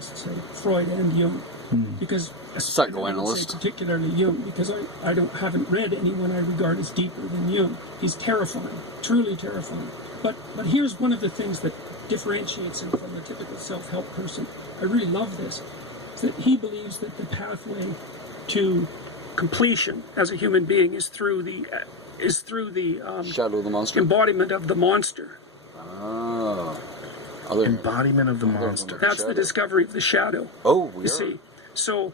say Freud and Jung, because psychoanalyst, particularly Jung, because I haven't read anyone I regard as deeper than Jung. He's terrifying, truly terrifying. But here's one of the things that differentiates him from the typical self-help person. I really love this. Is that he believes that the pathway to completion as a human being is through the shadow of the monster, embodiment of the monster. Embodiment of the monster. That's the discovery of the shadow. Oh, you see. So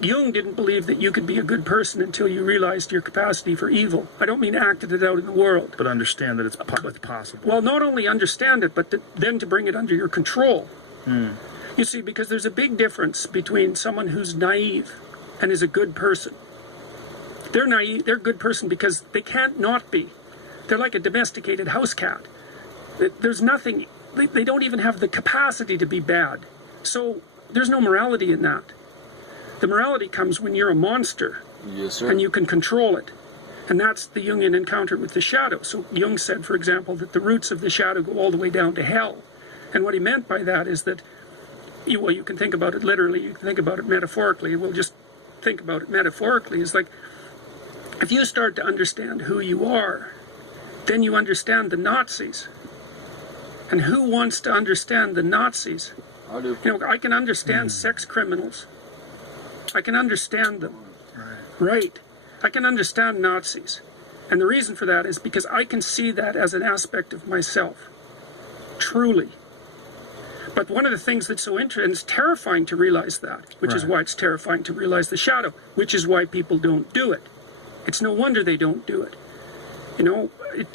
Jung didn't believe that you could be a good person until you realized your capacity for evil. I don't mean acted it out in the world. But understand that it's possible. Well, not only understand it, but then to bring it under your control. You see, because there's a big difference between someone who's naive and is a good person. They're naive, they're a good person because they can't not be. They're like a domesticated house cat. There's nothing, they don't even have the capacity to be bad. So there's no morality in that. The morality comes when you're a monster. Yes, sir. And you can control it. And that's the Jungian encounter with the shadow. So Jung said, for example, that the roots of the shadow go all the way down to hell. And what he meant by that is that, you can think about it literally, you can think about it metaphorically. We'll just think about it metaphorically. It's like, if you start to understand who you are, then you understand the Nazis. And who wants to understand the Nazis? I do. I can understand sex criminals. I can understand them. Right. I can understand Nazis. And the reason for that is because I can see that as an aspect of myself. Truly. But one of the things that's so interesting, and it's terrifying to realize that, which is why it's terrifying to realize the shadow, which is why people don't do it. It's no wonder they don't do it.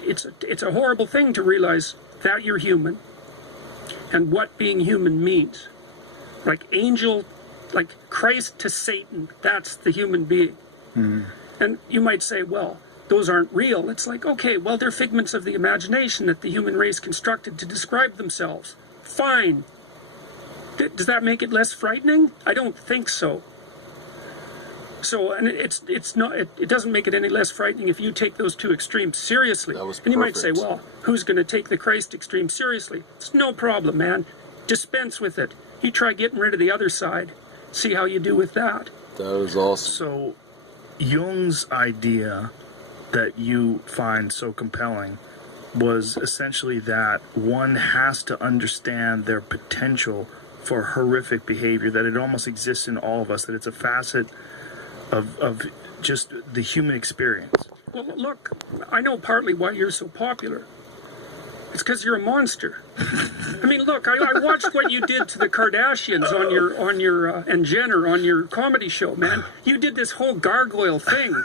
It's a horrible thing to realize that you're human and what being human means. Like Christ to Satan, that's the human being. And you might say, well, those aren't real. It's like, okay, well, they're figments of the imagination that the human race constructed to describe themselves. Fine. Does that make it less frightening? I don't think so. So, and it doesn't make it any less frightening if you take those two extremes seriously. And you might say, well, who's going to take the Christ extreme seriously? It's no problem, man. Dispense with it. You try getting rid of the other side. See how you do with that. That is awesome. So, Jung's idea that you find so compelling was essentially that one has to understand their potential for horrific behavior, that it almost exists in all of us, that it's a facet of just the human experience. Well, look, I know partly why you're so popular. It's because you're a monster. I mean, look, I watched what you did to the Kardashians on your and Jenner on your comedy show, man. You did this whole gargoyle thing.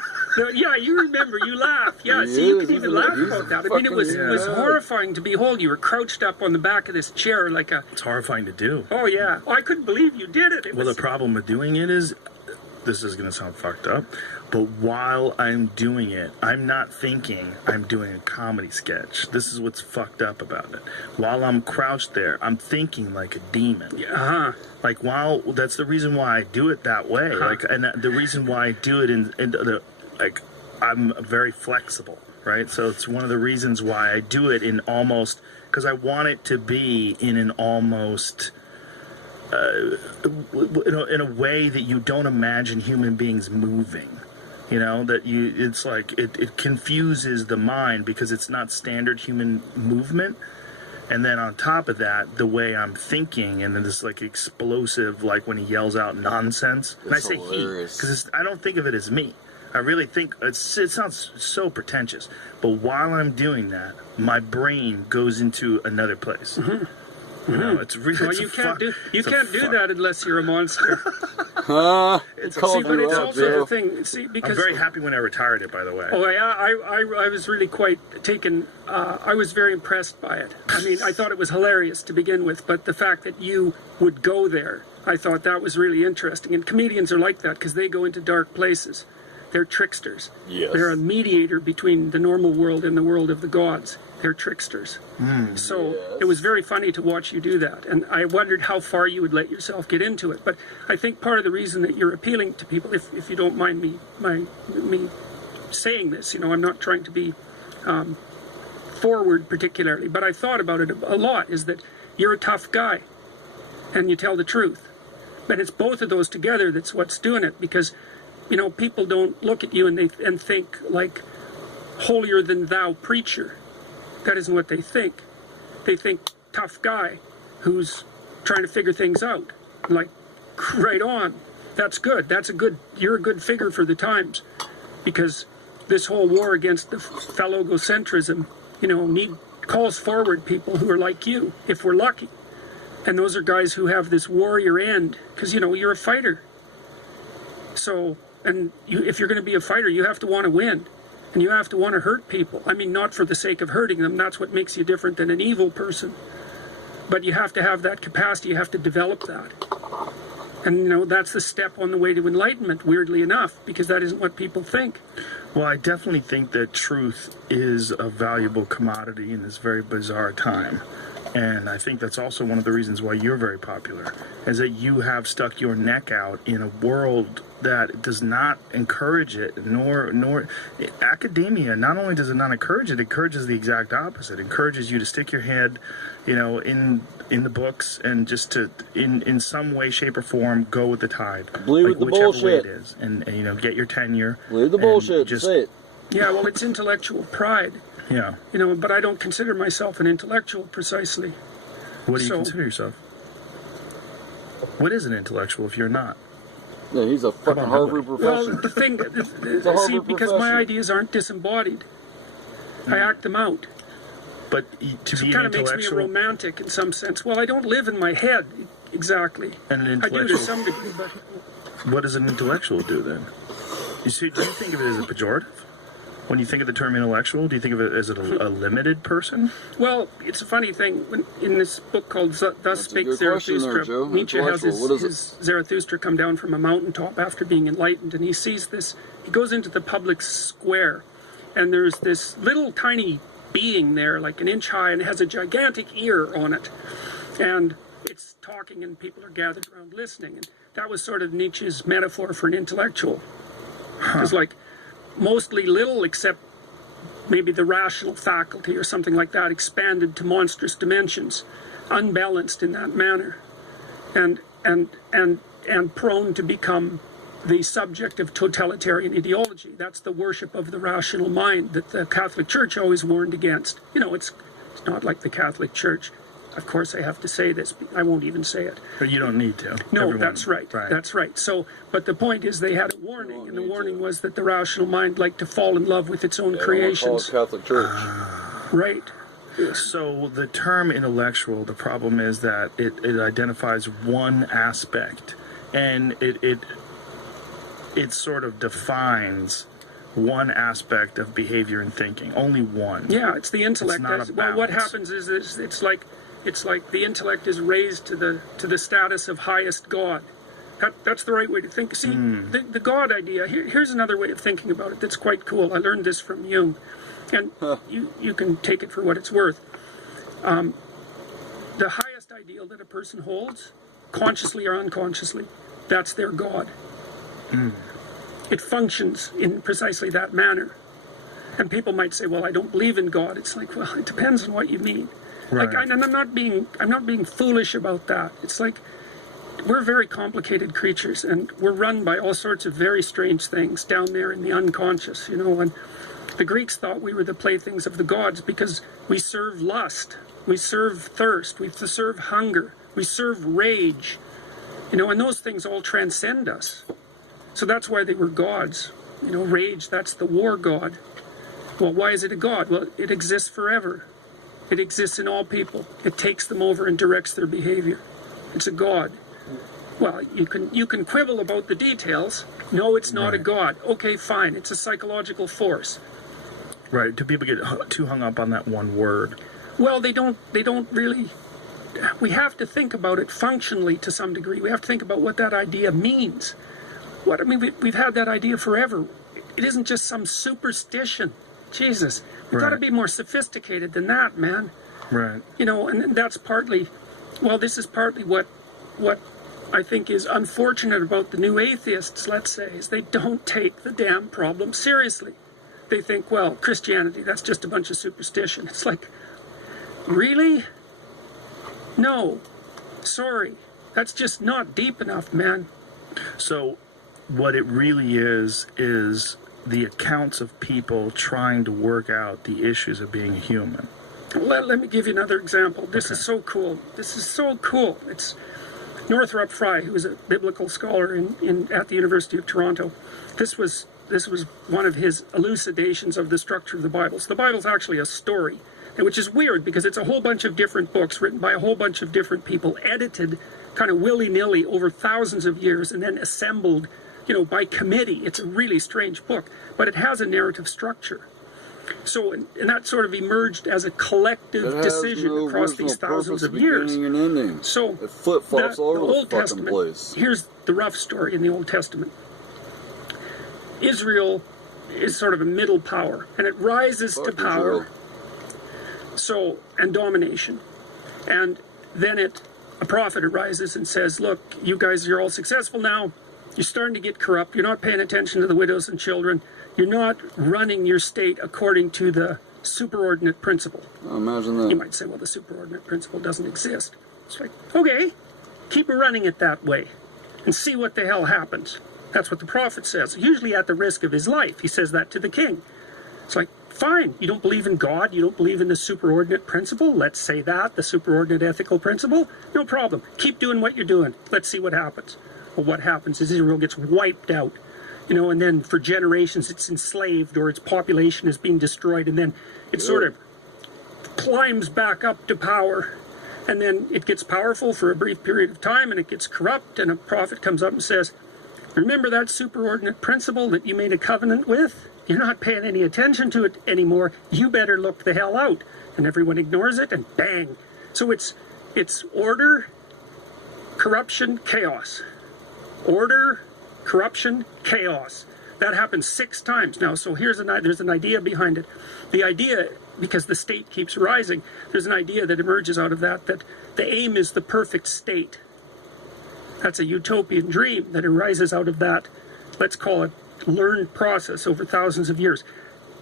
Yeah, you remember, you laughed. Yeah, see, you can even laugh about that. I mean, it was horrifying to behold. You were crouched up on the back of this chair like a... It's horrifying to do. Oh, yeah. Oh, I couldn't believe you did it. The problem with doing it is, this is going to sound fucked up, but while I'm doing it, I'm not thinking I'm doing a comedy sketch. This is what's fucked up about it. While I'm crouched there, I'm thinking like a demon. Yeah. Like, that's the reason why I do it that way. And the reason why I do it I'm very flexible, right? So it's one of the reasons why I do it in almost, because I want it to be in an almost... in a way that you don't imagine human beings moving. It's like it confuses the mind because it's not standard human movement. And then on top of that, the way I'm thinking, and then this like explosive, like when he yells out nonsense. And I say hilarious. He, because I don't think of it as me. I really think it sounds so pretentious. But while I'm doing that, my brain goes into another place. It's really. Well, you can't do that unless you're a monster. It's also the thing. See, because I'm very happy when I retired it, by the way. Oh yeah, I was really quite taken. I was very impressed by it. I mean, I thought it was hilarious to begin with, but the fact that you would go there, I thought that was really interesting. And comedians are like that because they go into dark places. They're tricksters. Yes. They're a mediator between the normal world and the world of the gods. They're tricksters. So it was very funny to watch you do that. And I wondered how far you would let yourself get into it. But I think part of the reason that you're appealing to people, if you don't mind me saying this, I'm not trying to be forward particularly, but I thought about it a lot, is that you're a tough guy. and you tell the truth. But it's both of those together that's what's doing it, because, you know, people don't look at you and think like holier than thou preacher. That isn't what they think. They think tough guy who's trying to figure things out. Like, right on. That's good. You're a good figure for the times, because this whole war against the phallogocentrism, you know, calls forward people who are like you, if we're lucky. And those are guys who have this warrior end, because, you know, you're a fighter. So, and if you're going to be a fighter, you have to want to win. And you have to want to hurt people. I mean, not for the sake of hurting them. That's what makes you different than an evil person. But you have to have that capacity. You have to develop that. And, you know, that's the step on the way to enlightenment, weirdly enough, because that isn't what people think. Well, I definitely think that truth is a valuable commodity in this very bizarre time. And I think that's also one of the reasons why you're very popular, is that you have stuck your neck out in a world that does not encourage it, nor academia. Not only does it not encourage it encourages the exact opposite. It encourages you to stick your head, you know, in the books, and just to in some way, shape, or form go with the tide, Believe the whichever way bullshit. it is, and you know, get your tenure. Believe the bullshit. Just Say it. Yeah, well, it's intellectual pride. Yeah. You know, but I don't consider myself an intellectual precisely. What do you So- consider yourself? What is an intellectual if you're not? Yeah, he's a fucking on, Harvard Well, professor. the thing, a Harvard see, because my professor. ideas aren't disembodied, I act them out. But to So be it an kind of makes me a intellectual, romantic in some sense. Well, I don't live in my head exactly. and an I do to intellectual, some degree, but what does an intellectual do then? You see, do you think of it as a pejorative? When you think of the term intellectual, do you think of it as a limited person? well, it's a funny thing. In this book called Thus Spake good question there, Zarathustra, Joe. Nietzsche has Intellectual, what is it? his Zarathustra come down from a mountaintop after being enlightened, and he sees this. He goes into the public square, and there's this little tiny being there, like an inch high, and it has a gigantic ear on it, and it's talking, and people are gathered around listening. And that was sort of Nietzsche's metaphor for an intellectual. It's like mostly little, except maybe the rational faculty or something like that, expanded to monstrous dimensions, unbalanced in that manner, and prone to become the subject of totalitarian ideology. That's the worship of the rational mind that the Catholic Church always warned against. You know, it's not like the Catholic Church. Of course, I have to say this. I won't even say it. But you don't need to. No, Everyone- that's right. That's right. So, but the point is, they had a warning, and the warning was that the rational mind liked to fall in love with its own creations. Catholic Church. Right. So the term intellectual, the problem is that it identifies one aspect, and it sort of defines one aspect of behavior and thinking. Only one. Yeah, it's the intellect. It's not a Well, what balance. happens is it's like the intellect is raised to the status of highest God. That's the right way to think. See, the God idea. Here's another way of thinking about it. That's quite cool. I learned this from Jung, and you can take it for what it's worth. The highest ideal that a person holds, consciously or unconsciously, that's their God. It functions in precisely that manner. And people might say, "Well, I don't believe in God." It's like, well, it depends on what you mean. Right. Like, and I'm not being foolish about that. It's like we're very complicated creatures, and we're run by all sorts of very strange things down there in the unconscious, you know. And the Greeks thought we were the playthings of the gods because we serve lust, we serve thirst, we serve hunger, we serve rage, you know, and those things all transcend us. So that's why they were gods. You know, rage, that's the war god. Well, why is it a god? Well, it exists forever. It exists in all people. It takes them over and directs their behavior. It's a god. Well, you can quibble about the details. No, it's not a god. Okay, fine. It's a psychological force. Right. Do people get too hung up on that one word? Well, they don't really. We have to think about it functionally to some degree. We have to think about what that idea means. We've had that idea forever. It isn't just some superstition. Jesus, we've got to Right. be more sophisticated than that, man. Right. You know, and that's partly, well, this is partly what I think is unfortunate about the new atheists, let's say, is they don't take the damn problem seriously. They think, well, Christianity, that's just a bunch of superstition. It's like, really? No. Sorry. That's just not deep enough, man. So, what it really is the accounts of people trying to work out the issues of being human. Let me give you another example. This is so cool. This is so cool. It's Northrop Frye, who was a biblical scholar at the University of Toronto. This was one of his elucidations of the structure of the Bible. So the Bible's actually a story, and which is weird because it's a whole bunch of different books written by a whole bunch of different people, edited kind of willy-nilly over thousands of years, and then assembled, by committee. It's a really strange book, but it has a narrative structure. So, and that sort of emerged as a collective decision across these thousands of years. So, it flip-flops all over the Old fucking Testament, place. here's the rough story in the Old Testament. Israel is sort of a middle power, and it rises to power. So, and domination. And then a prophet arises and says, look, you guys, you're all successful now. You're starting to get corrupt. You're not paying attention to the widows and children. You're not running your state according to the superordinate principle. Imagine that. You might say, well, the superordinate principle doesn't exist. It's like, okay, keep running it that way and see what the hell happens. That's what the prophet says, usually at the risk of his life. He says that to the king. It's like, fine, you don't believe in God, you don't believe in the superordinate principle, let's say that, the superordinate ethical principle, no problem. Keep doing what you're doing. Let's see what happens. Well, what happens is Israel gets wiped out, and then for generations it's enslaved or its population is being destroyed, and then it sort of climbs back up to power, and then it gets powerful for a brief period of time, and it gets corrupt, and a prophet comes up and says, remember that superordinate principle that you made a covenant with? You're not paying any attention to it anymore. You better look the hell out. And everyone ignores it, and bang. So it's order, corruption, chaos. Order, corruption, chaos. That happens 6 times now. So there's an idea behind it. The idea, because the state keeps rising, there's an idea that emerges out of that the aim is the perfect state. That's a utopian dream that arises out of that, let's call it, learned process over thousands of years.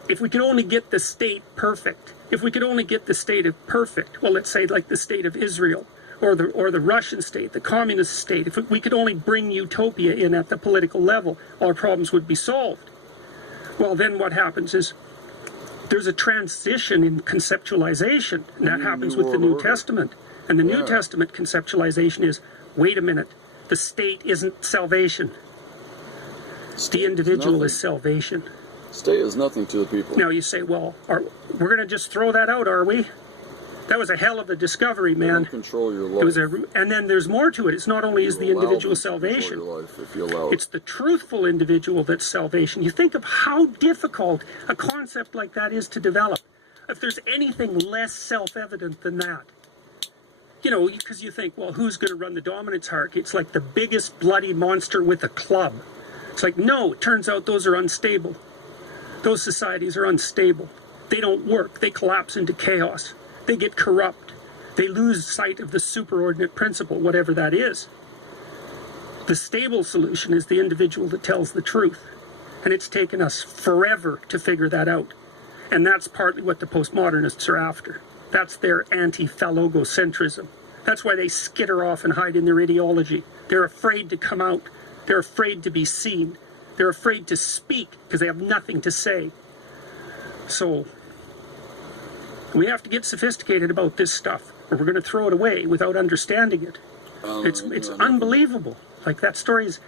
If we could only get the state perfect, if we could only get the state of perfect, well, let's say like the state of Israel, or the Russian state, the communist state, if we could only bring utopia in at the political level, our problems would be solved. Well, then what happens is there's a transition in conceptualization, and that happens with the New Testament. And the New Testament conceptualization is, wait a minute, the state isn't salvation. The individual is salvation. State is nothing to the people. Now you say, well, we're going to just throw that out, are we? That was a hell of a discovery, man. You control your life. And then there's more to it. It's not only is the individual salvation. Your life, if you allow it. It's the truthful individual that's salvation. You think of how difficult a concept like that is to develop. If there's anything less self-evident than that. Because you think, well, who's going to run the dominance hierarchy? It's like the biggest bloody monster with a club. It's like, no, it turns out those are unstable. Those societies are unstable. They don't work. They collapse into chaos. They get corrupt. They lose sight of the superordinate principle, whatever that is. The stable solution is the individual that tells the truth. And it's taken us forever to figure that out. And that's partly what the postmodernists are after. That's their anti-phallogocentrism. That's why they skitter off and hide in their ideology. They're afraid to come out. They're afraid to be seen. They're afraid to speak because they have nothing to say. So we have to get sophisticated about this stuff, or we're going to throw it away without understanding it. It's unbelievable. Like that story is,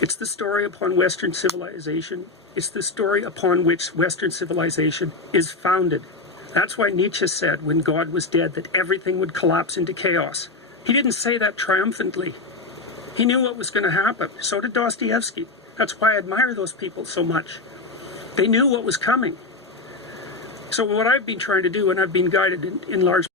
it's the story upon Western civilization. It's the story upon which Western civilization is founded. That's why Nietzsche said when God was dead that everything would collapse into chaos. He didn't say that triumphantly. He knew what was going to happen. So did Dostoevsky. That's why I admire those people so much. They knew what was coming. So what I've been trying to do, and I've been guided in large